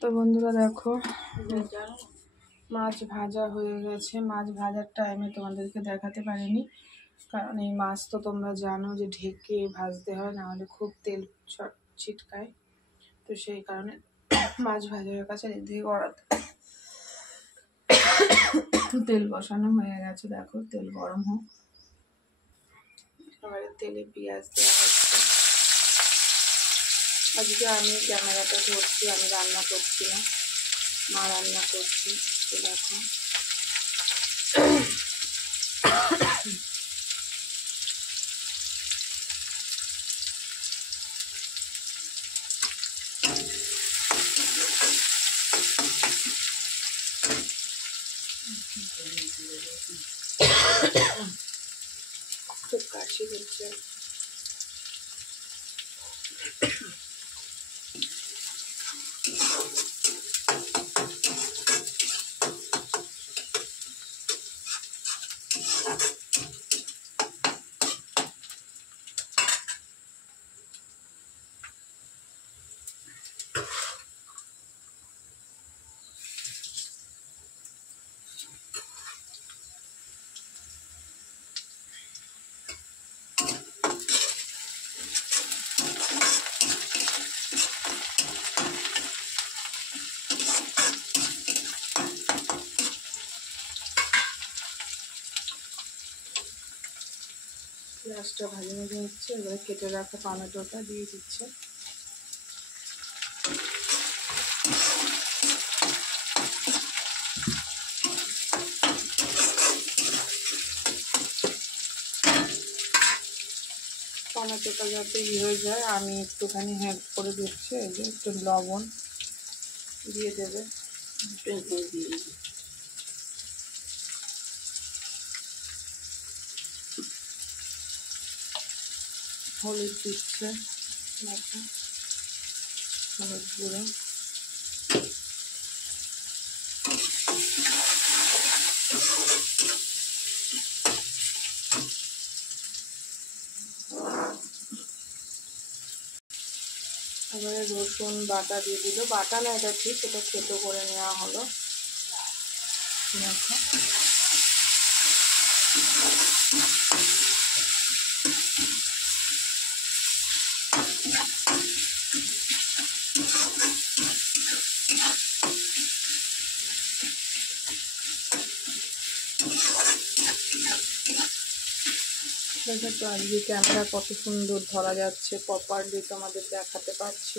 তো বন্ধুরা দেখো মাছ ভাজা হয়ে গেছে। মাছ ভাজার টাইমে তোমাদেরকে দেখাতে পারিনি, কারণ এই মাছ তো তোমরা জানো যে ঢেকে ভাজতে হয়, নাহলে খুব তেল ছিটকায়। তো সেই কারণে মাছ ভাজা হয়ে গেছে, এদিকে কড়াতে তেল বসানো হয়ে গেছে। দেখো তেল গরম হোক, এবারে তেলে পেঁয়াজ দেওয়া হচ্ছে। আজকে আমি ক্যামেরাটা ধরছি, আমি রান্না করছি না, মা রান্না করছি। তো দেখো খুব কাশি হচ্ছে। পেঁয়াজটা ভাজা ভাজা হচ্ছে, এবারে কেটে রাখা টমেটোটা দিয়ে দিচ্ছে। টমেটোটা যাতে হয়ে যায় আমি একটুখানি হেল্প করে দিচ্ছি। এই যে একটু লবণ দিয়ে দেবে, হলুদ দিচ্ছে, হলুদ গুঁড়ো, এবারে রসুন বাটা দিয়ে দিল। বাটা না, এটা ঠিক, এটা থেতো করে নেওয়া হলো। দেখো দেখো আজকে ক্যামেরা কত সুন্দর ধরা যাচ্ছে, প্রপারলি তোমাদের দেখাতে পারছি।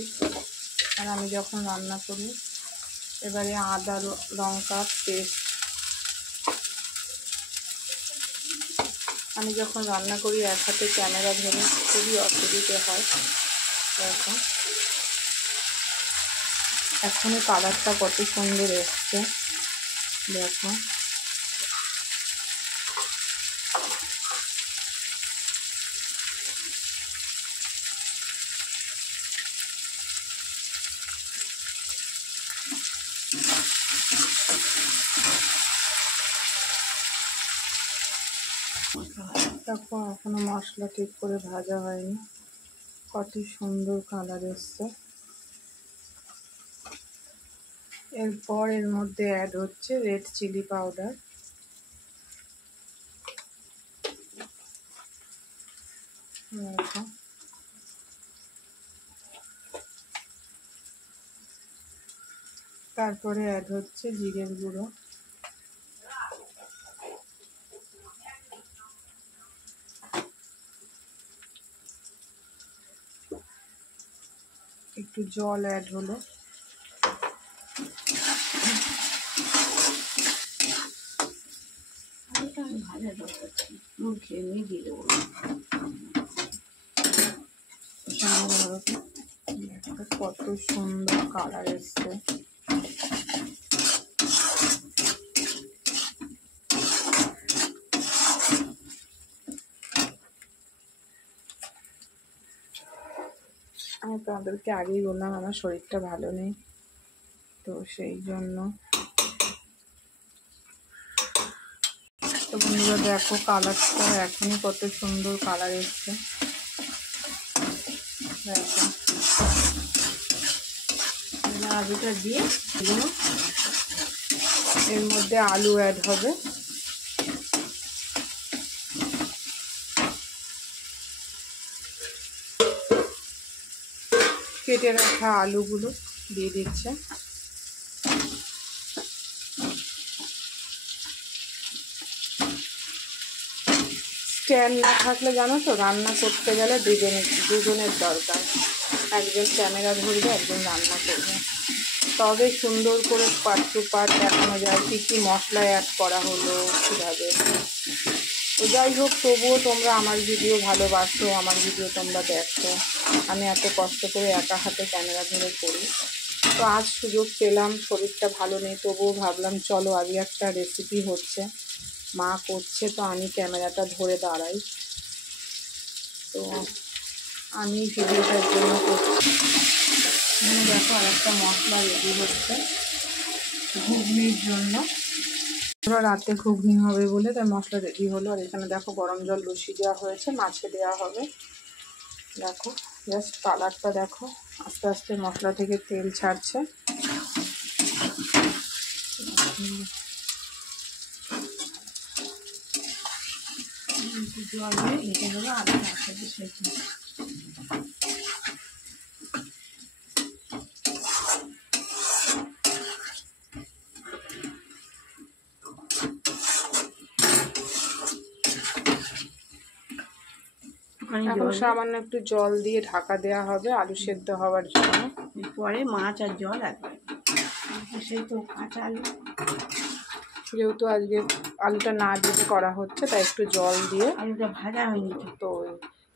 আর আমি যখন রান্না করি, এবারে আদা লঙ্কা পেস্ট, আমি যখন রান্না করি এক হাতে ক্যামেরা ধরে খুবই অসুবিধে হয়। দেখো এখনই কালারটা কত সুন্দর এসছে। দেখো দেখো এখনো মশলা ঠিক করে ভাজা হয়নি, কত সুন্দর কালার এসছে। এরপর এর মধ্যে অ্যাড হচ্ছে রেড চিলি পাউডার। দেখো তারপরে অ্যাড হচ্ছে জিরের গুঁড়ো, একটু জল অ্যাড হলো। কত সুন্দর কালার এসছে। আমি তোমাদেরকে আগেই বললাম আমার শরীরটা ভালো নেই, তো সেই জন্য। তো বন্ধুরা দেখো কালারটা এখনই কত সুন্দর কালার এসছে। দেখো আলুটা দিয়ে এগুলো এর মধ্যে আলু অ্যাড হবে। কেটে রাখা আলুগুলো দিয়ে দিচ্ছে। স্ট্যান্ড না থাকলে জানো তো, রান্না করতে গেলে দুজনের দরকার। একজন ক্যামেরা ধরবে, একজন রান্না করবে, তবে সুন্দর করে পার্ট টু পার্ট দেখানো যায় কী কী মশলা অ্যাড করা হলো, কীভাবে। তো যাই হোক, তবুও তোমরা আমার ভিডিও ভালোবাসো, আমার ভিডিও তোমরা দেখো। আমি এত কষ্ট করে একা হাতে ক্যামেরা ধরে করি। তো আজ সুযোগ পেলাম, শরীরটা ভালো নেই, তবুও ভাবলাম চলো আজকে একটা রেসিপি হচ্ছে, মা করছে, তো আমি ক্যামেরাটা ধরে দাঁড়াই। তো আমি ভিডিওটার জন্য করছি। দেখো আর একটা মশলা রেডি হচ্ছে ঘুগনির জন্য। রাতে ঘুগনি হবে বলে তাই মশলা রেডি হলো। আর এখানে দেখো গরম জল বসিয়ে দেওয়া হয়েছে, মাছে দেওয়া হবে। দেখো জাস্ট কালারটা দেখো, আস্তে আস্তে মশলা থেকে তেল ছাড়ছে। জল দিয়ে ঢেকে দেবো, আলু একসাথে সেদ্ধ। এখন সামান্য একটু জল দিয়ে ঢাকা দেওয়া হবে আলু সেদ্ধ হওয়ার জন্য। পরে মাছ আর জল একবার, সেই তো কাঁচা আলু, যেহেতু আজকে আলুটা না ভেজে করা হচ্ছে তাই একটু জল দিয়ে। আলুটা ভাজা হয়নি তো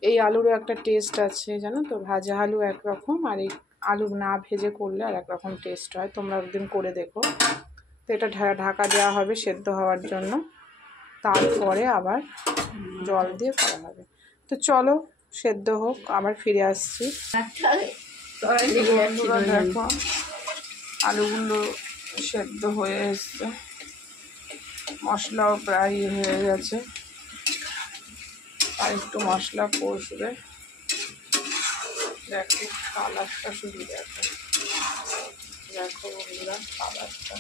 এই আলুরও একটা টেস্ট আছে জানো তো, ভাজা আলু একরকম আর এই আলু না ভেজে করলে আর একরকম টেস্ট হয়। তোমরা একদিন করে দেখো। তো এটা ঢাকা দেওয়া হবে সেদ্ধ হওয়ার জন্য, তারপরে আবার জল দিয়ে করা হবে। তো চলো সেদ্ধ হোক, আবার ফিরে আসছি। দেখো আলুগুলো সেদ্ধ হয়ে এসছে, মশলাও প্রায় হয়ে গেছে, আর একটু মশলা কষবে। দেখো কালারটা শুধু দেখো, দেখো বন্ধুরা কালারটা।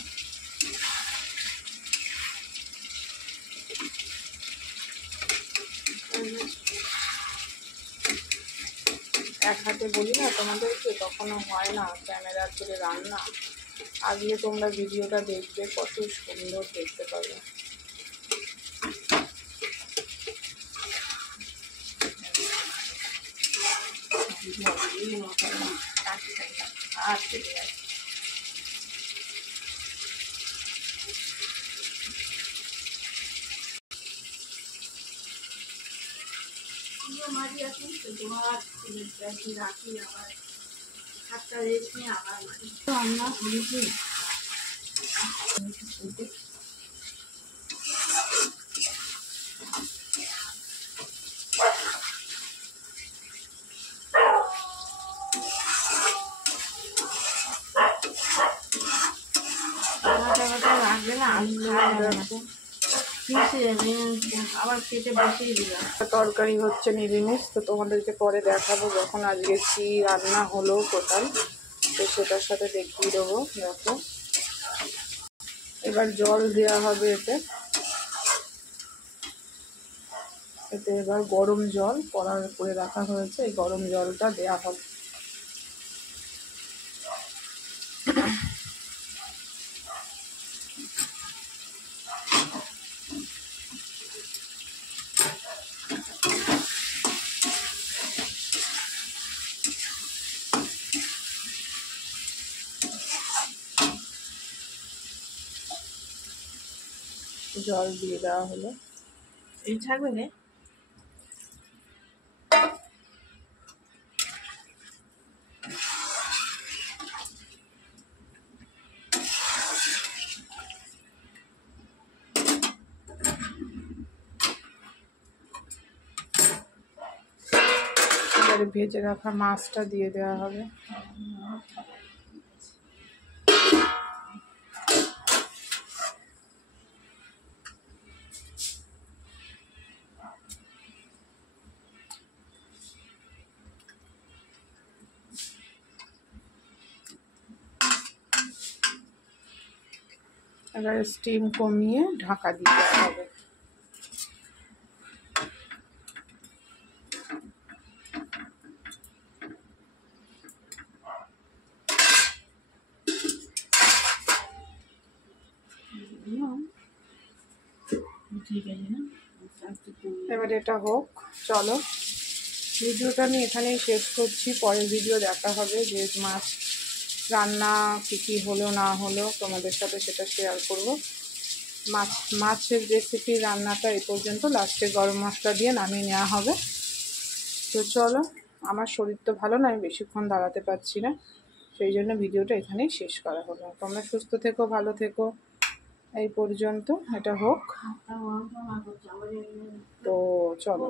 এক হাতে বলি না তোমাদেরকে, কখনো হয় না ক্যামেরা ধরে রান্না। আজকে তোমরা ভিডিওটা দেখবে, কত সুন্দর দেখতে পাবে। রাখি আবার সাতটা রেস্ট নিয়ে আবার রান্না করেছি। রাখবে না আলু আবার কেটে বসিয়ে দিলাম। তরকারি হচ্ছে নিরামিষ, তো তোমাদেরকে পরে দেখাবো যখন আজকে কি রান্না হলো টোটাল, তো সেটার সাথে দেখিয়ে দেবো। দেখো এবার জল দেওয়া হবে এতে এবার গরম জল করে রাখা হয়েছে, এই গরম জলটা দেওয়া হবে। জল দিয়ে দেওয়া হলো। এই থাকবে না এবারে ভেজে রাখা মাছটা দিয়ে দেওয়া হবে। এবার স্টিম কমিয়ে ঢাকা দিতে হবে। এবার এটা হোক। চলো, ভিডিওটা আমি এখানেই শেষ করছি। পরের ভিডিও দেখা হবে, যে মাছ রান্না কী হলো না হলো তোমাদের সাথে সেটা শেয়ার করব। মাছের রেসিপি রান্নাটা এই পর্যন্ত, লাস্টে গরম মশলা দিয়ে নামিয়ে নেওয়া হবে। তো চলো, আমার শরীর তো ভালো না, আমি বেশিক্ষণ দাঁড়াতে পারছি না, সেই জন্য ভিডিওটা এখানেই শেষ করা হলো। তোমরা সুস্থ থেকো, ভালো থেকো। এই পর্যন্ত, এটা হোক। তো চলো।